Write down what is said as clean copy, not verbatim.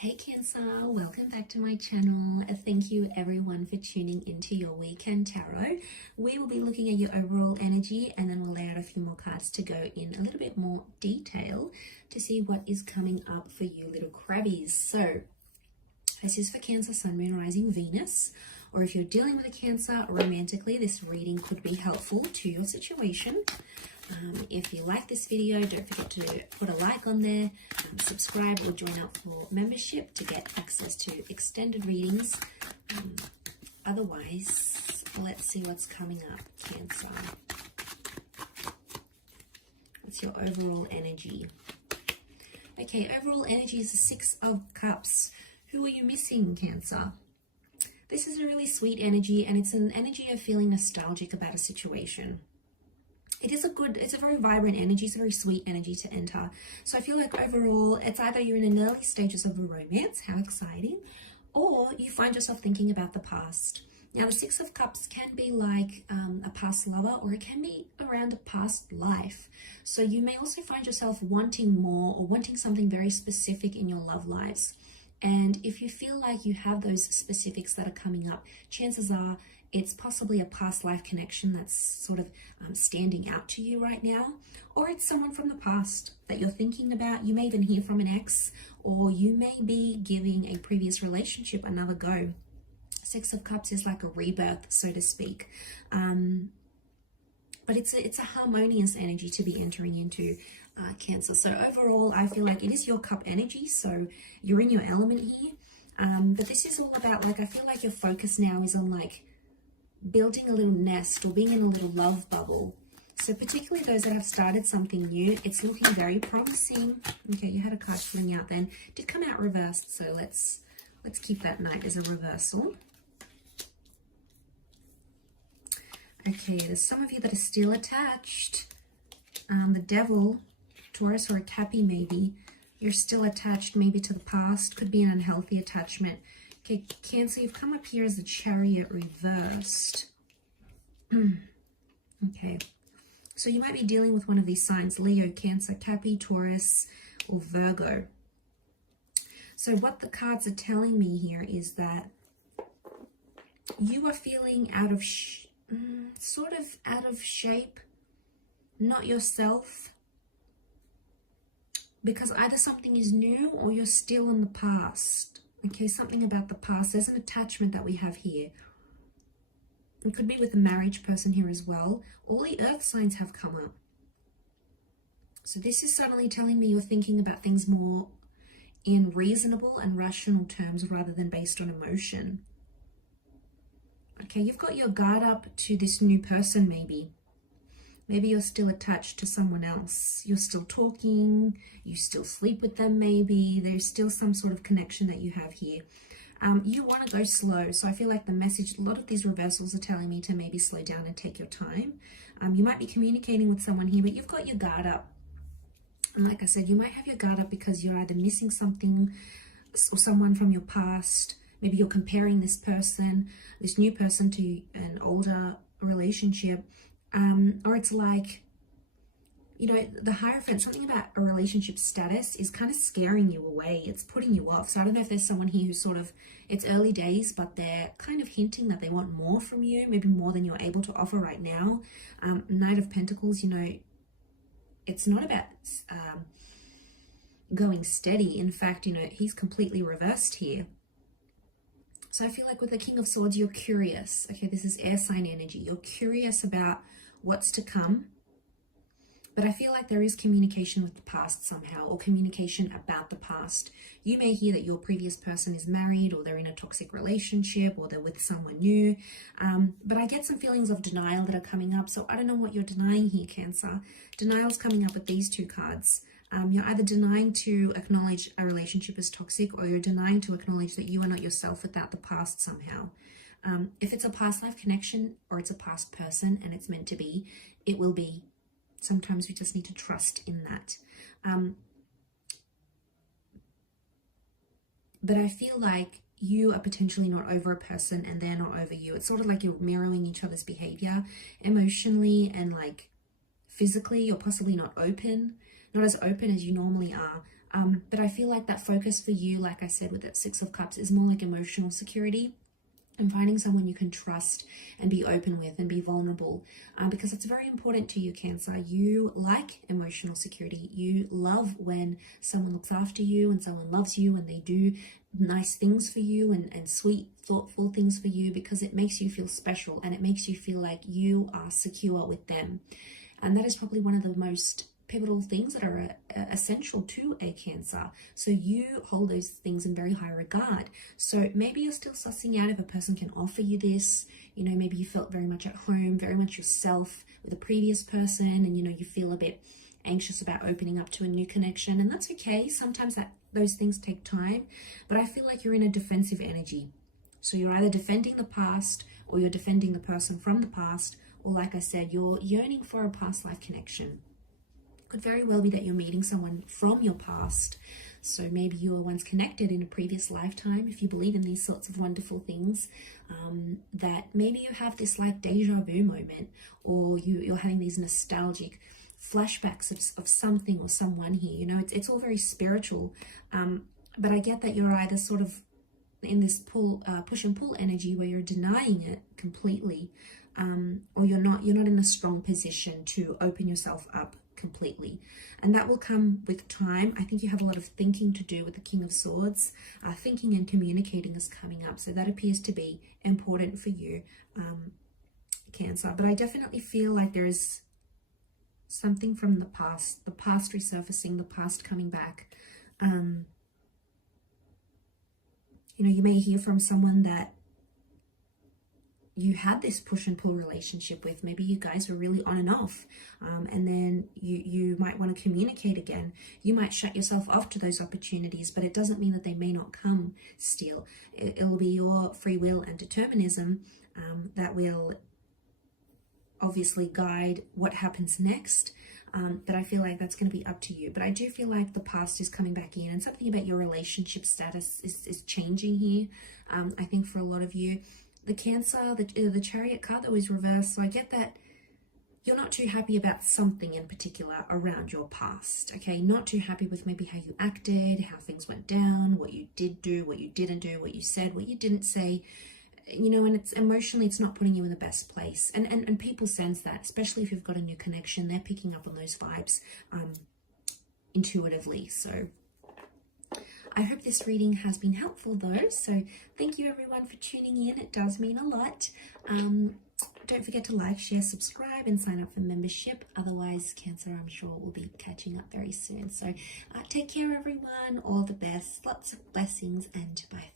Hey Cancer, welcome back to my channel. Thank you everyone for tuning into your weekend tarot. We will be looking at your overall energy and then we'll lay out a few more cards to go in a little bit more detail to see what is coming up for you little crabbies. So this is for Cancer, Sun, Moon, Rising, Venus, or if you're dealing with a Cancer romantically, this reading could be helpful to your situation. If you like this video, don't forget to put a like on there, subscribe or join up for membership to get access to extended readings. Otherwise, let's see what's coming up, Cancer. What's your overall energy? Okay, overall energy is the Six of Cups. Who are you missing, Cancer? This is a really sweet energy, and it's an energy of feeling nostalgic about a situation. It's a very vibrant energy. It's a very sweet energy to enter. So I feel like overall, it's either you're in the early stages of a romance, how exciting, or you find yourself thinking about the past. Now, the Six of Cups can be like a past lover, or it can be around a past life. So you may also find yourself wanting more or wanting something very specific in your love lives. And if you feel like you have those specifics that are coming up, chances are it's possibly a past life connection that's sort of standing out to you right now, or it's someone from the past that you're thinking about. You may even hear from an ex, or you may be giving a previous relationship another go. Six of Cups is like a rebirth, so to speak. But it's a harmonious energy to be entering into, Cancer. So overall, I feel like it is your cup energy, so you're in your element here. But this is all about, like, I feel like your focus now is on like building a little nest or being in a little love bubble. So particularly those that have started something new, it's looking very promising. Okay, you had a card fling out then. It did come out reversed, so let's keep that Knight as a reversal. Okay, there's some of you that are still attached. The Devil, Taurus, or a Cappy maybe. You're still attached maybe to the past. Could be an unhealthy attachment. Okay, Cancer, you've come up here as the Chariot reversed. Okay, so you might be dealing with one of these signs: Leo, Cancer, Cappy, Taurus, or Virgo. So what the cards are telling me here is that you are feeling out of sort of out of shape, not yourself, because either something is new or you're still in the past. Okay, something about the past. There's an attachment that we have here. It could be with a marriage person here as well. All the earth signs have come up. So this is suddenly telling me you're thinking about things more in reasonable and rational terms rather than based on emotion. Okay, you've got your guard up to this new person maybe. Maybe you're still attached to someone else. You're still talking. You still sleep with them maybe. There's still some sort of connection that you have here. You want to go slow. So I feel like the message, a lot of these reversals are telling me to maybe slow down and take your time. You might be communicating with someone here, but you've got your guard up. And like I said, you might have your guard up because you're either missing something or someone from your past. Maybe you're comparing this person, this new person, to an older relationship. Or it's like, you know, the Hierophant, something about a relationship status is kind of scaring you away. It's putting you off. So I don't know if there's someone here who's sort of, it's early days, but they're kind of hinting that they want more from you, maybe more than you're able to offer right now. Knight of Pentacles, you know, it's not about going steady. In fact, you know, he's completely reversed here. So I feel like with the King of Swords, you're curious. Okay, this is air sign energy. You're curious about what's to come. But I feel like there is communication with the past somehow, or communication about the past. You may hear that your previous person is married, or they're in a toxic relationship, or they're with someone new. But I get some feelings of denial that are coming up. So I don't know what you're denying here, Cancer. Denial's coming up with these two cards. You're either denying to acknowledge a relationship as toxic, or you're denying to acknowledge that you are not yourself without the past somehow. If it's a past life connection or it's a past person and it's meant to be, it will be. Sometimes we just need to trust in that. But I feel like you are potentially not over a person and they're not over you. It's sort of like you're mirroring each other's behavior emotionally and like physically. You're possibly not as open as you normally are. But I feel like that focus for you, like I said with that Six of Cups, is more like emotional security and finding someone you can trust and be open with and be vulnerable, because it's very important to you, Cancer. You like emotional security. You love when someone looks after you and someone loves you and they do nice things for you and sweet, thoughtful things for you, because it makes you feel special and it makes you feel like you are secure with them. And that is probably one of the most pivotal things that are essential to a Cancer. So you hold those things in very high regard. So maybe you're still sussing out if a person can offer you this. You know, maybe you felt very much at home, very much yourself with a previous person, and you know, you feel a bit anxious about opening up to a new connection, and that's okay. Sometimes those things take time, but I feel like you're in a defensive energy. So you're either defending the past or you're defending the person from the past, or like I said, you're yearning for a past life connection. Could very well be that you're meeting someone from your past. So maybe you were once connected in a previous lifetime, if you believe in these sorts of wonderful things, that maybe you have this like deja vu moment, or you're having these nostalgic flashbacks of something or someone here. You know, it's all very spiritual, but I get that you're either sort of in this push and pull energy where you're denying it completely, or you're not in a strong position to open yourself up completely, and that will come with time. I think you have a lot of thinking to do with the King of Swords. Thinking and communicating is coming up, so that appears to be important for you, Cancer. But I definitely feel like there is something from the past resurfacing, the past coming back. You know, you may hear from someone that you had this push and pull relationship with. Maybe you guys were really on and off, and then you might want to communicate again. You might shut yourself off to those opportunities, but it doesn't mean that they may not come still. It'll be your free will and determinism that will obviously guide what happens next, but I feel like that's going to be up to you. But I do feel like the past is coming back in, and something about your relationship status is changing here. I think for a lot of you, the Cancer, the Chariot card that was reversed, so I get that you're not too happy about something in particular around your past, okay? Not too happy with maybe how you acted, how things went down, what you did do, what you didn't do, what you said, what you didn't say, you know, and it's emotionally, it's not putting you in the best place. And people sense that, especially if you've got a new connection. They're picking up on those vibes intuitively. So I hope this reading has been helpful though. So thank you everyone for tuning in. It does mean a lot. Don't forget to like, share, subscribe, and sign up for membership. Otherwise, Cancer, I'm sure, will be catching up very soon. So take care everyone. All the best. Lots of blessings, and bye.